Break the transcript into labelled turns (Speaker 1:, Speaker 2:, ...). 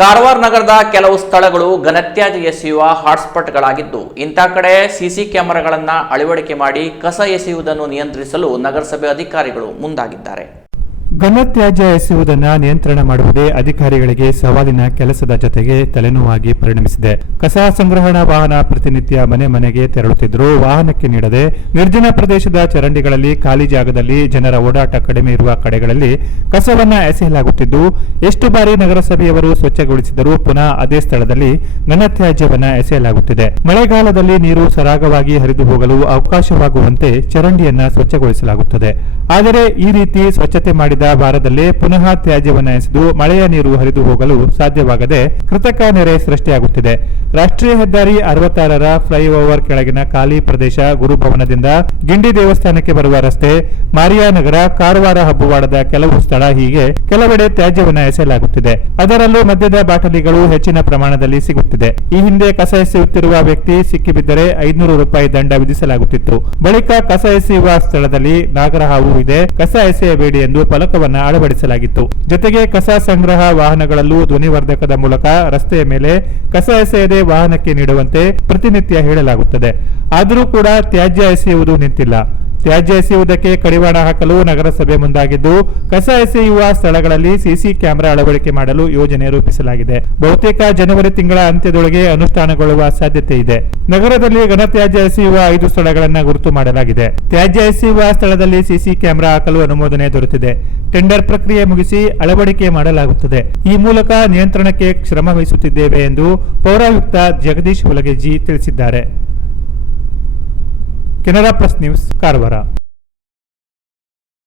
Speaker 1: ಕಾರವಾರ ನಗರದ ಕೆಲವು ಸ್ಥಳಗಳು ಘನತ್ಯಾಜ್ಯ ಎಸೆಯುವ ಹಾಟ್ಸ್ಪಾಟ್ಗಳಾಗಿದ್ದು, ಇಂಥ ಕಡೆ ಸಿಸಿ ಕ್ಯಾಮೆರಾಗಳನ್ನು ಅಳವಡಿಕೆ ಮಾಡಿ ಕಸ ಎಸೆಯುವುದನ್ನು ನಿಯಂತ್ರಿಸಲು ನಗರಸಭೆ ಅಧಿಕಾರಿಗಳು ಮುಂದಾಗಿದ್ದಾರೆ.
Speaker 2: ಘನತ್ಯಾಜ್ಯ ಎಸೆಯುವುದನ್ನು ನಿಯಂತ್ರಣ ಮಾಡುವುದೇ ಅಧಿಕಾರಿಗಳಿಗೆ ಸವಾಲಿನ ಕೆಲಸದ ಜೊತೆಗೆ ತಲೆನೋವಾಗಿ ಪರಿಣಮಿಸಿದೆ. ಕಸ ಸಂಗ್ರಹಣಾ ವಾಹನ ಪ್ರತಿನಿತ್ಯ ಮನೆ ಮನೆಗೆ ತೆರಳುತ್ತಿದ್ದರೂ ವಾಹನಕ್ಕೆ ನೀಡದೆ ನಿರ್ಜನ ಪ್ರದೇಶದ ಚರಂಡಿಗಳಲ್ಲಿ ಖಾಲಿ ಜಾಗದಲ್ಲಿ ಜನರ ಓಡಾಟ ಕಡಿಮೆ ಇರುವ ಕಡೆಗಳಲ್ಲಿ ಕಸವನ್ನ ಎಸೆಯಲಾಗುತ್ತಿದ್ದು, ಎಷ್ಟು ಬಾರಿ ನಗರಸಭೆಯವರು ಸ್ವಚ್ಛಗೊಳಿಸಿದರೂ ಪುನಃ ಅದೇ ಸ್ಥಳದಲ್ಲಿ ಘನತ್ಯಾಜ್ಯವನ್ನು ಎಸೆಯಲಾಗುತ್ತಿದೆ. ಮಳೆಗಾಲದಲ್ಲಿ ನೀರು ಸರಾಗವಾಗಿ ಹರಿದು ಹೋಗಲು ಅವಕಾಶವಾಗುವಂತೆ ಚರಂಡಿಯನ್ನು ಸ್ವಚ್ಛಗೊಳಿಸಲಾಗುತ್ತದೆ. ಆದರೆ ಈ ರೀತಿ ಸ್ವಚ್ಛತೆ ಮಾಡಿದ ವಾರದಲ್ಲೇ ಪುನಃ ತ್ಯಾಜ್ಯವನ್ನು ಎಸೆದು ಮಳೆಯ ನೀರು ಹರಿದು ಹೋಗಲು ಸಾಧ್ಯವಾಗದೆ ಕೃತಕ ನೆರೆ ಸೃಷ್ಟಿಯಾಗುತ್ತಿದೆ. ರಾಷ್ಟ್ರೀಯ ಹೆದ್ದಾರಿ ಅರವತ್ತಾರರ ಫ್ಲೈಓವರ್ ಕೆಳಗಿನ ಖಾಲಿ ಪ್ರದೇಶ ಗುರುಭವನದಿಂದ ಗಿಂಡಿ ದೇವಸ್ಥಾನಕ್ಕೆ ಬರುವ ರಸ್ತೆ ಮಾರಿಯಾನಗರ ಕಾರವಾರ ಹಬ್ಬವಾಡದ ಕೆಲವು ಸ್ಥಳ ಹೀಗೆ ಕೆಲವೆಡೆ ತ್ಯಾಜ್ಯವನ್ನು ಎಸೆಯಲಾಗುತ್ತಿದೆ. ಅದರಲ್ಲೂ ಮದ್ಯದ ಬಾಟಲಿಗಳು ಹೆಚ್ಚಿನ ಪ್ರಮಾಣದಲ್ಲಿ ಸಿಗುತ್ತಿದೆ. ಈ ಹಿಂದೆ ಕಸ ಎಸೆಯುತ್ತಿರುವ ವ್ಯಕ್ತಿ ಸಿಕ್ಕಿಬಿದ್ದರೆ ಐದುನೂರು ರೂಪಾಯಿ ದಂಡ ವಿಧಿಸಲಾಗುತ್ತಿತ್ತು. ಬಳಿಕ ಕಸ ಎಸೆಯುವ ಸ್ಥಳದಲ್ಲಿ ನಾಗರಹಾವು ಇದೆ. ಕಸ ಎಸೆಯಬೇಡಿ ಎಂದು ಫಲಕವನ್ನ ಅಳವಡಿಸಲಾಗಿತ್ತು. ಜೊತೆಗೆ ಕಸ ಸಂಗ್ರಹ ವಾಹನಗಳಲ್ಲೂ ಧ್ವನಿವರ್ಧಕದ ಮೂಲಕ ರಸ್ತೆಯ ಮೇಲೆ ಕಸ ಎಸೆಯದೆ ವಾಹನಕ್ಕೆ ನೀಡುವಂತೆ ಪ್ರತಿನಿತ್ಯ ಹೇಳಲಾಗುತ್ತದೆ. ಆದರೂ ಕೂಡ ತ್ಯಾಜ್ಯ ಎಸೆಯುವುದು ನಿಂತಿಲ್ಲ. ತ್ಯಾಜ್ಯ ಎಸೆಯುವುದಕ್ಕೆ ಕಡಿವಾಣ ಹಾಕಲು ನಗರಸಭೆ ಮುಂದಾಗಿದ್ದು, ಕಸ ಎಸೆಯುವ ಸ್ಥಳಗಳಲ್ಲಿ ಸಿಸಿ ಕ್ಯಾಮೆರಾ ಅಳವಡಿಕೆ ಮಾಡಲು ಯೋಜನೆ ರೂಪಿಸಲಾಗಿದೆ. ಬಹುತೇಕ ಜನವರಿ ತಿಂಗಳ ಅಂತ್ಯದೊಳಗೆ ಅನುಷ್ಠಾನಗೊಳ್ಳುವ ಸಾಧ್ಯತೆ ಇದೆ. ನಗರದಲ್ಲಿ ಘನತ್ಯಾಜ್ಯ ಎಸೆಯುವ ಐದು ಸ್ಥಳಗಳನ್ನು ಗುರುತು ಮಾಡಲಾಗಿದೆ. ತ್ಯಾಜ್ಯ ಎಸೆಯುವ ಸ್ಥಳದಲ್ಲಿ ಸಿಸಿ ಕ್ಯಾಮೆರಾ ಹಾಕಲು ಅನುಮೋದನೆ ದೊರೆತಿದೆ. ಟೆಂಡರ್ ಪ್ರಕ್ರಿಯೆ ಮುಗಿಸಿ ಅಳವಡಿಕೆ ಮಾಡಲಾಗುತ್ತದೆ. ಈ ಮೂಲಕ ನಿಯಂತ್ರಣಕ್ಕೆ ಶ್ರಮ ವಹಿಸುತ್ತಿದ್ದೇವೆ ಎಂದು ಪೌರಾಯುಕ್ತ ಜಗದೀಶ್ ಹೊಲಗೇಜಿ ತಿಳಿಸಿದ್ದಾರೆ. Canara plus news Karwar